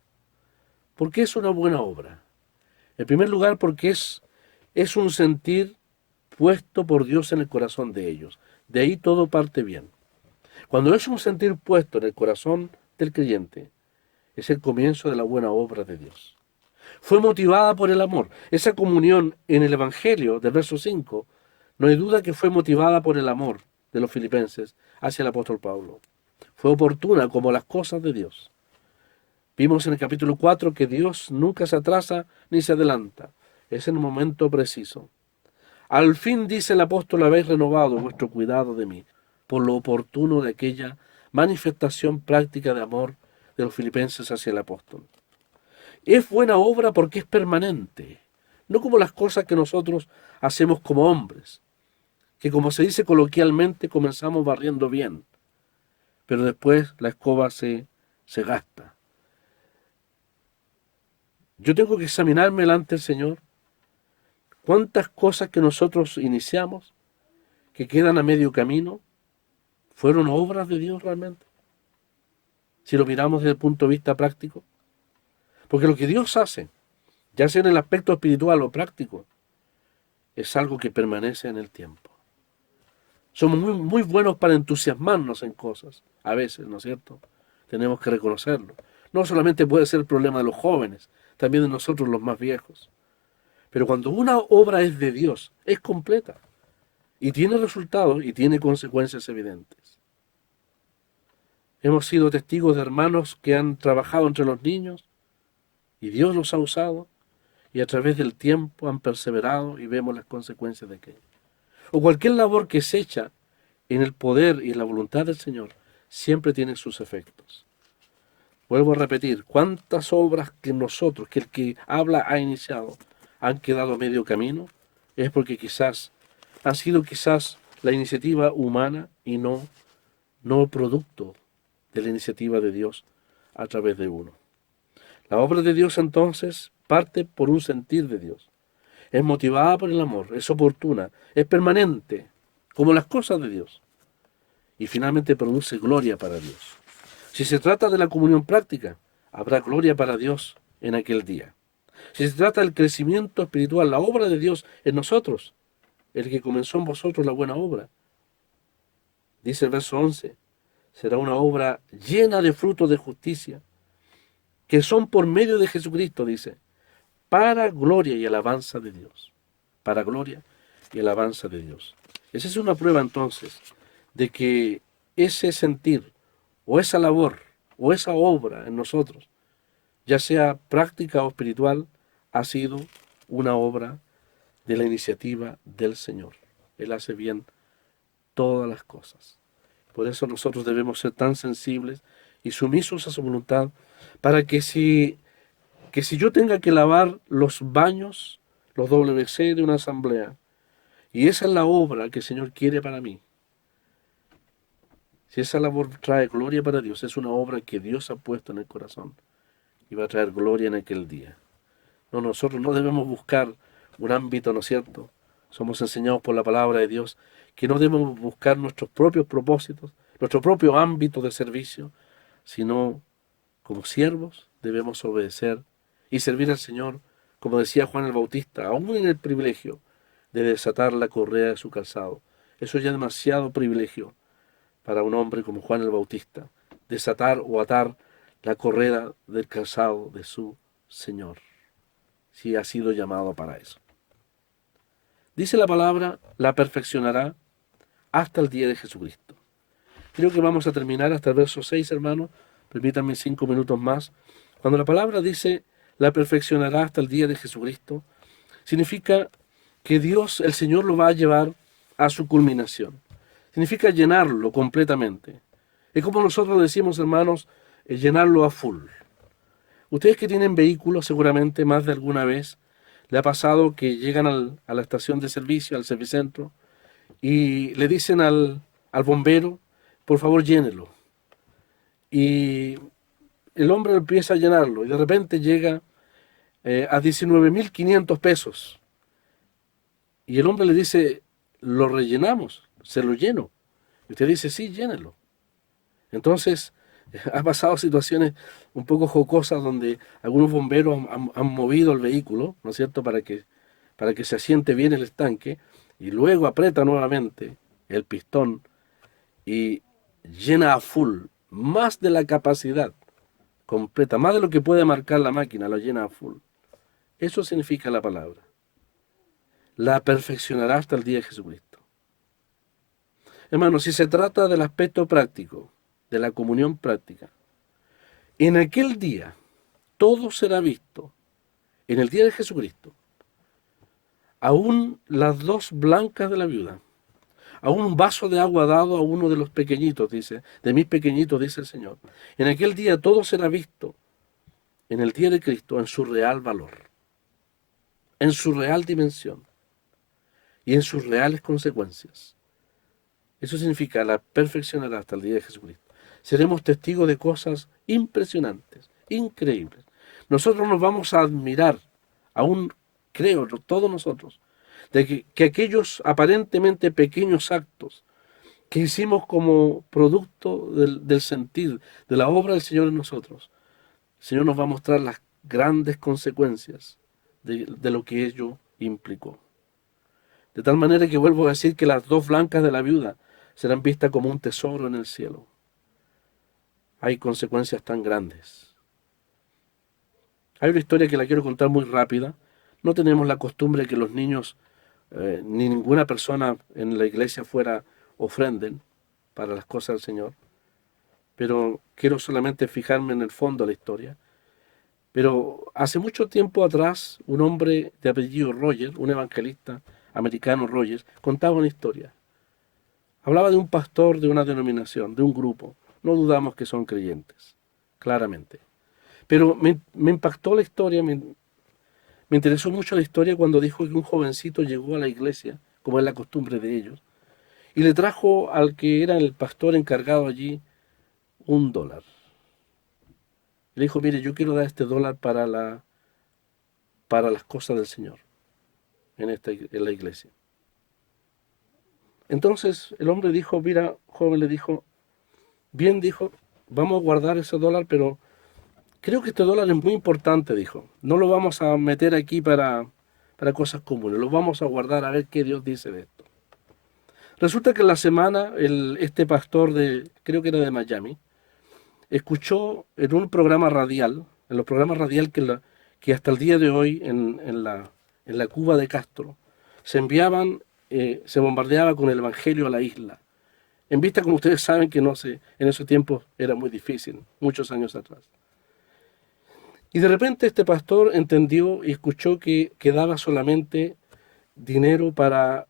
¿Por qué es una buena obra? En primer lugar, porque es un sentir puesto por Dios en el corazón de ellos. De ahí todo parte bien. Cuando es un sentir puesto en el corazón del creyente, es el comienzo de la buena obra de Dios. Fue motivada por el amor. Esa comunión en el Evangelio del verso 5, no hay duda que fue motivada por el amor de los filipenses hacia el apóstol Pablo. Fue oportuna como las cosas de Dios. Vimos en el capítulo 4 que Dios nunca se atrasa ni se adelanta. Es en el momento preciso. Al fin, dice el apóstol, habéis renovado vuestro cuidado de mí, por lo oportuno de aquella manifestación práctica de amor de los filipenses hacia el apóstol. Es buena obra porque es permanente, no como las cosas que nosotros hacemos como hombres, que como se dice coloquialmente comenzamos barriendo bien, pero después la escoba se gasta. Yo tengo que examinarme delante del Señor cuántas cosas que nosotros iniciamos, que quedan a medio camino, ¿Fueron obras de Dios realmente? Si lo miramos desde el punto de vista práctico. Porque lo que Dios hace, ya sea en el aspecto espiritual o práctico, es algo que permanece en el tiempo. Somos muy buenos para entusiasmarnos en cosas, a veces, ¿no es cierto? Tenemos que reconocerlo. No solamente puede ser el problema de los jóvenes, también de nosotros los más viejos. Pero cuando una obra es de Dios, es completa y tiene resultados y tiene consecuencias evidentes. Hemos sido testigos de hermanos que han trabajado entre los niños y Dios los ha usado y a través del tiempo han perseverado y vemos las consecuencias de aquello. O cualquier labor que se echa en el poder y en la voluntad del Señor siempre tiene sus efectos. Vuelvo a repetir, cuántas obras que nosotros, que el que habla ha iniciado, han quedado a medio camino, es porque quizás han sido quizás la iniciativa humana y no producto de la iniciativa de Dios a través de uno. La obra de Dios entonces parte por un sentir de Dios. Es motivada por el amor, es oportuna, es permanente, como las cosas de Dios. Y finalmente produce gloria para Dios. Si se trata de la comunión práctica, habrá gloria para Dios en aquel día. Si se trata del crecimiento espiritual, la obra de Dios en nosotros, el que comenzó en vosotros la buena obra, dice el verso 11, será una obra llena de frutos de justicia, que son por medio de Jesucristo, dice, para gloria y alabanza de Dios. Para gloria y alabanza de Dios. Esa es una prueba entonces de que ese sentir o esa labor o esa obra en nosotros, ya sea práctica o espiritual, ha sido una obra de la iniciativa del Señor. Él hace bien todas las cosas. Por eso nosotros debemos ser tan sensibles y sumisos a su voluntad para que si yo tenga que lavar los baños, los WC de una asamblea, y esa es la obra que el Señor quiere para mí, si esa labor trae gloria para Dios, es una obra que Dios ha puesto en el corazón y va a traer gloria en aquel día. No, nosotros no debemos buscar un ámbito, ¿no es cierto? Somos enseñados por la palabra de Dios que no debemos buscar nuestros propios propósitos, nuestro propio ámbito de servicio, sino como siervos debemos obedecer y servir al Señor, como decía Juan el Bautista, aún en el privilegio de desatar la correa de su calzado. Eso ya es demasiado privilegio para un hombre como Juan el Bautista, desatar o atar la correa del calzado de su Señor, si ha sido llamado para eso. Dice la palabra, la perfeccionará hasta el día de Jesucristo. Creo que vamos a terminar hasta el verso 6, hermanos. Permítanme 5 minutos más. Cuando la palabra dice, la perfeccionará hasta el día de Jesucristo, significa que Dios, el Señor, lo va a llevar a su culminación. Significa llenarlo completamente. Es como nosotros decimos, hermanos, llenarlo a full. Ustedes que tienen vehículos, seguramente más de alguna vez, le ha pasado que llegan a la estación de servicio, al servicentro, y le dicen al bombero, por favor llénelo. Y el hombre empieza a llenarlo y de repente llega a 19.500 pesos. Y el hombre le dice, lo rellenamos, se lo lleno. Y usted dice, sí, llénelo. Entonces, ha pasado situaciones un poco jocosas donde algunos bomberos han movido el vehículo, ¿no es cierto?, para que se asiente bien el estanque, y luego aprieta nuevamente el pistón y llena a full, más de la capacidad completa, más de lo que puede marcar la máquina, lo llena a full. Eso significa la palabra. La perfeccionará hasta el día de Jesucristo. Hermanos, si se trata del aspecto práctico, de la comunión práctica, en aquel día todo será visto, en el día de Jesucristo, aún las dos blancas de la viuda, aún un vaso de agua dado a uno de los pequeñitos, dice, de mis pequeñitos, dice el Señor. En aquel día todo será visto, en el día de Cristo, en su real valor, en su real dimensión y en sus reales consecuencias. Eso significa la perfeccionará hasta el día de Jesucristo. Seremos testigos de cosas impresionantes, increíbles. Nosotros nos vamos a admirar, aún creo, todos nosotros, de que aquellos aparentemente pequeños actos que hicimos como producto del sentir, de la obra del Señor en nosotros, el Señor nos va a mostrar las grandes consecuencias de lo que ello implicó. De tal manera que vuelvo a decir que las dos blancas de la viuda serán vistas como un tesoro en el cielo. Hay consecuencias tan grandes. Hay una historia que la quiero contar muy rápida. No tenemos la costumbre de que los niños ni ninguna persona en la iglesia fuera ofrenden para las cosas del Señor, pero quiero solamente fijarme en el fondo de la historia. Pero hace mucho tiempo atrás, un hombre de apellido Rogers, un evangelista americano Rogers, contaba una historia. Hablaba de un pastor de una denominación, de un grupo. No dudamos que son creyentes, claramente. Pero me impactó la historia, me interesó mucho la historia cuando dijo que un jovencito llegó a la iglesia, como es la costumbre de ellos, y le trajo al que era el pastor encargado allí $1. Le dijo, mire, yo quiero dar este dólar para las cosas del Señor en la iglesia. Entonces el hombre dijo, mira, joven, le dijo, bien, dijo, vamos a guardar ese dólar, pero creo que este dólar es muy importante, dijo. No lo vamos a meter aquí para cosas comunes, lo vamos a guardar a ver qué Dios dice de esto. Resulta que en la semana este pastor creo que era de Miami, escuchó en un programa radial, en los programas radial que hasta el día de hoy en la Cuba de Castro, se enviaban, se bombardeaba con el Evangelio a la isla. En vista, como ustedes saben, que no sé, en esos tiempos era muy difícil, muchos años atrás. Y de repente este pastor entendió y escuchó que quedaba solamente dinero para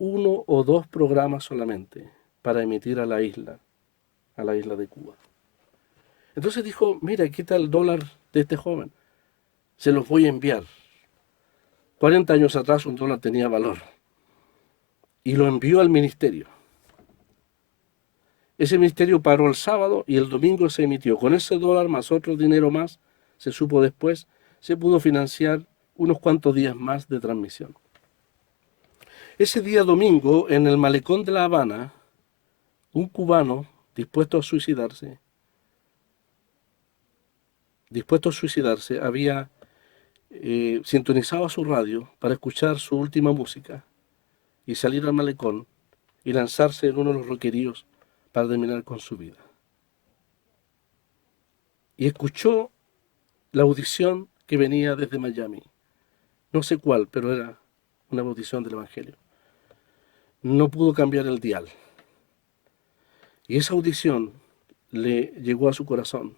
uno o dos programas solamente para emitir a la isla de Cuba. Entonces dijo, mira, aquí está el dólar de este joven, se los voy a enviar. 40 años atrás un dólar tenía valor y lo envió al ministerio. Ese ministerio paró el sábado y el domingo se emitió. Con ese dólar más otro dinero más, se supo después, se pudo financiar unos cuantos días más de transmisión. Ese día domingo, en el malecón de La Habana, un cubano dispuesto a suicidarse, había sintonizado su radio para escuchar su última música y salir al malecón y lanzarse en uno de los roqueríos para terminar con su vida. Y escuchó la audición que venía desde Miami. No sé cuál, pero era una audición del Evangelio. No pudo cambiar el dial. Y esa audición le llegó a su corazón.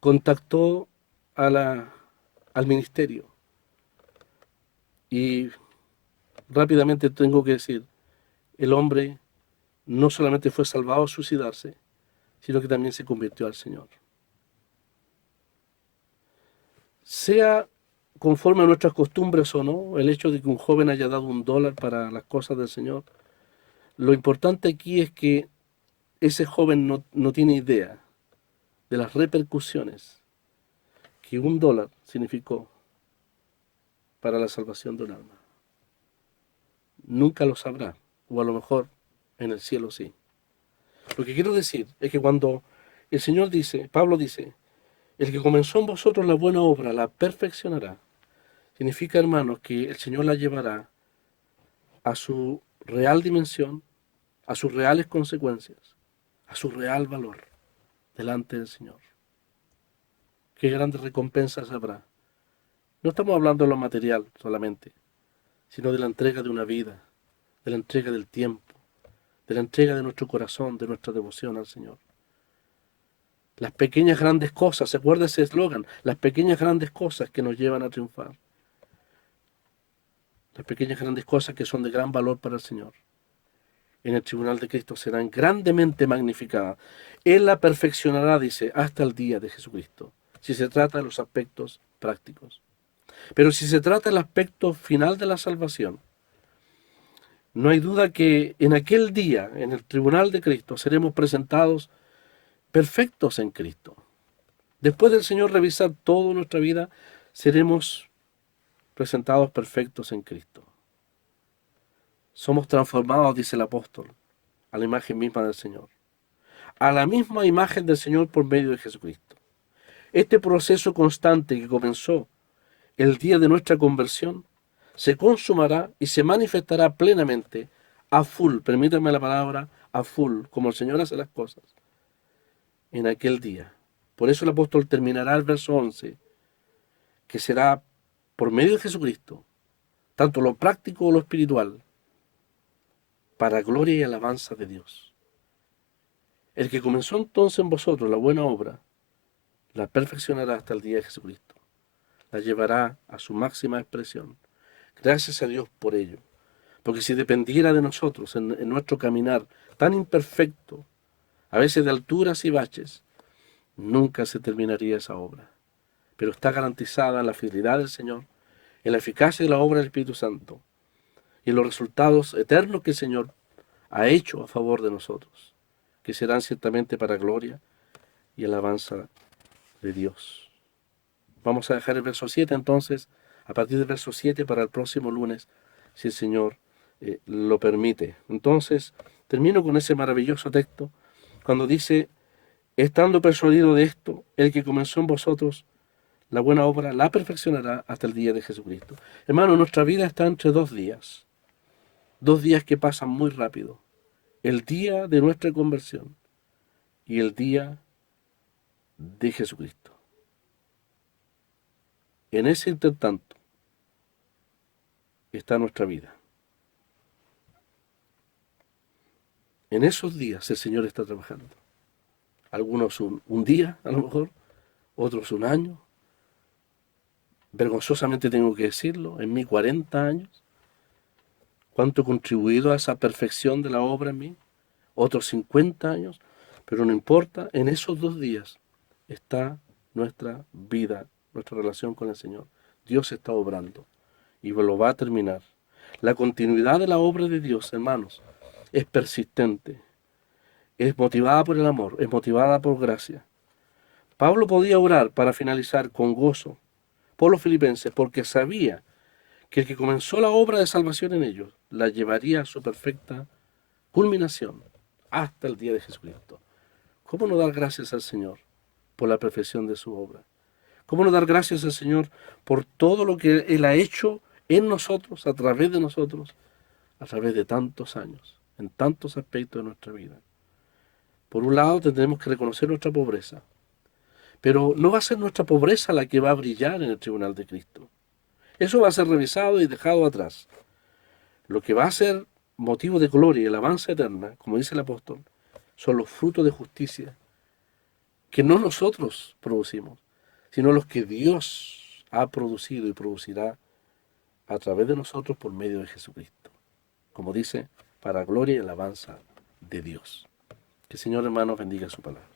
Contactó al ministerio y rápidamente tengo que decir, el hombre no solamente fue salvado a suicidarse, sino que también se convirtió al Señor. Sea conforme a nuestras costumbres o no, el hecho de que un joven haya dado $1 para las cosas del Señor, lo importante aquí es que ese joven no tiene idea de las repercusiones que $1 significó para la salvación de un alma. Nunca lo sabrá, o a lo mejor en el cielo sí. Lo que quiero decir es que cuando el Señor dice, Pablo dice, el que comenzó en vosotros la buena obra la perfeccionará, significa, hermanos, que el Señor la llevará a su real dimensión, a sus reales consecuencias, a su real valor delante del Señor. Qué grandes recompensas habrá. No estamos hablando de lo material solamente, sino de la entrega de una vida, de la entrega del tiempo, de la entrega de nuestro corazón, de nuestra devoción al Señor. Las pequeñas grandes cosas, ¿se acuerda ese eslogan? Las pequeñas grandes cosas que nos llevan a triunfar. Las pequeñas grandes cosas que son de gran valor para el Señor. En el tribunal de Cristo serán grandemente magnificadas. Él la perfeccionará, dice, hasta el día de Jesucristo, si se trata de los aspectos prácticos. Pero si se trata del aspecto final de la salvación, no hay duda que en aquel día, en el tribunal de Cristo, seremos presentados perfectos en Cristo. Después del Señor revisar toda nuestra vida, seremos presentados perfectos en Cristo. somos transformados, dice el apóstol, a la imagen misma del Señor. A la misma imagen del Señor por medio de Jesucristo. Este proceso constante que comenzó el día de nuestra conversión se consumará y se manifestará plenamente a full, permítanme la palabra, a full, como el Señor hace las cosas, en aquel día. Por eso el apóstol terminará el verso 11, que será por medio de Jesucristo, tanto lo práctico como lo espiritual, para gloria y alabanza de Dios. El que comenzó entonces en vosotros la buena obra, la perfeccionará hasta el día de Jesucristo. La llevará a su máxima expresión. Gracias a Dios por ello. Porque si dependiera de nosotros en nuestro caminar tan imperfecto, a veces de alturas y baches, nunca se terminaría esa obra. Pero está garantizada en la fidelidad del Señor, en la eficacia de la obra del Espíritu Santo y en los resultados eternos que el Señor ha hecho a favor de nosotros, que serán ciertamente para gloria y alabanza de Dios. Vamos a dejar el verso 7 entonces, a partir del verso 7 para el próximo lunes, si el Señor lo permite. Entonces, termino con ese maravilloso texto, cuando dice, estando persuadido de esto, el que comenzó en vosotros la buena obra la perfeccionará hasta el día de Jesucristo. Hermano, nuestra vida está entre dos días que pasan muy rápido. El día de nuestra conversión y el día de Jesucristo. En ese intertanto está nuestra vida. En esos días el Señor está trabajando. Algunos un día, a lo mejor, otros un año. Vergonzosamente tengo que decirlo, en mí 40 años. ¿Cuánto he contribuido a esa perfección de la obra en mí? Otros 50 años. Pero no importa, en esos 2 días está nuestra vida, nuestra relación con el Señor. Dios está obrando y lo va a terminar. La continuidad de la obra de Dios, hermanos, es persistente, es motivada por el amor, es motivada por gracia. Pablo podía orar para finalizar con gozo por los filipenses porque sabía que el que comenzó la obra de salvación en ellos la llevaría a su perfecta culminación hasta el día de Jesucristo. ¿Cómo no dar gracias al Señor por la perfección de su obra? ¿Cómo no dar gracias al Señor por todo lo que Él ha hecho en nosotros, a través de nosotros, a través de tantos años, en tantos aspectos de nuestra vida? Por un lado, tendremos que reconocer nuestra pobreza, pero no va a ser nuestra pobreza la que va a brillar en el tribunal de Cristo. Eso va a ser revisado y dejado atrás. Lo que va a ser motivo de gloria y alabanza eterna, como dice el apóstol, son los frutos de justicia que no nosotros producimos, sino los que Dios ha producido y producirá a través de nosotros por medio de Jesucristo. Como dice, para gloria y alabanza de Dios. Que el Señor, hermanos, bendiga su palabra.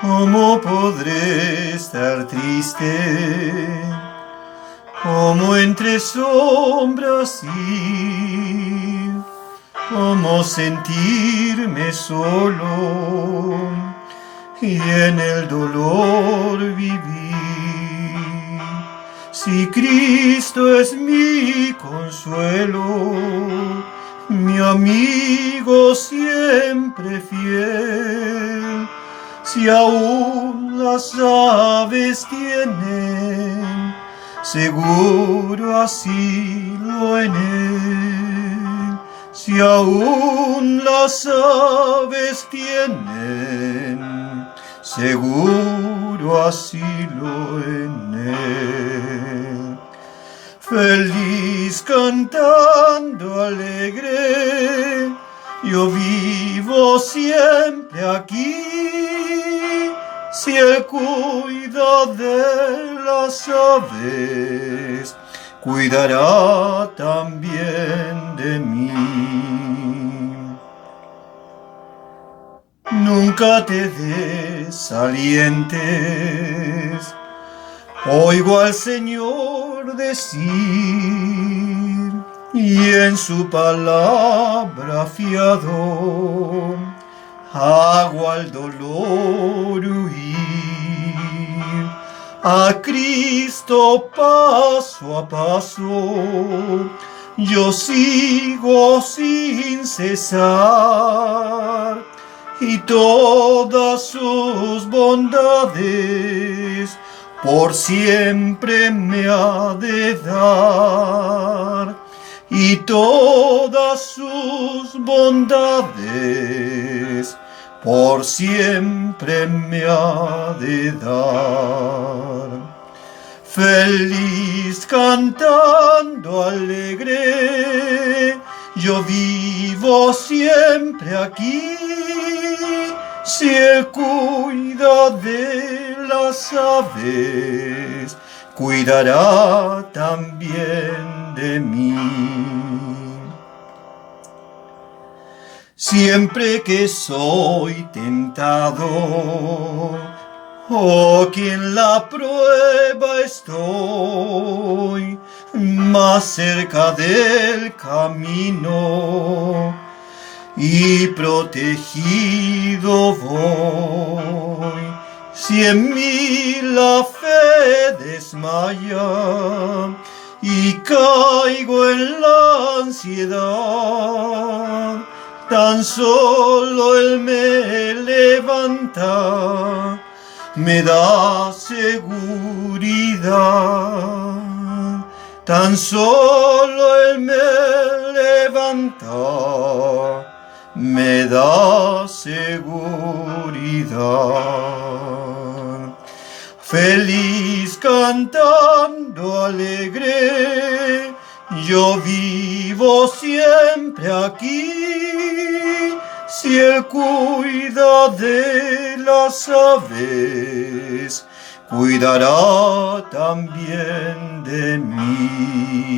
¿Cómo podré estar triste? ¿Cómo entre sombras ir? ¿Cómo sentirme solo y en el dolor vivir? Si Cristo es mi consuelo, mi amigo siempre fiel, si aún las aves tienen seguro asilo en él, si aún las aves tienen seguro asilo en él. Feliz cantando alegre, yo vivo siempre aquí, si Él cuida de las aves, cuidará también de mí. Nunca te desalientes, Oigo al Señor decir, y en su palabra fiado, hago al dolor huir. A Cristo paso a paso, yo sigo sin cesar, y todas sus bondades por siempre me ha de dar, y todas sus bondades por siempre me ha de dar. Feliz cantando alegre, yo vivo siempre aquí, si Él cuida de las aves, cuidará también de mí. Siempre que soy tentado, oh, que en la prueba estoy, más cerca del camino y protegido voy. Si en mí la fe desmaya y caigo en la ansiedad, tan solo Él me levanta, me da seguridad. Tan solo Él me levanta, me da seguridad. Feliz cantando alegre, yo vivo siempre aquí, si Él cuida de las aves, cuidará también de mí.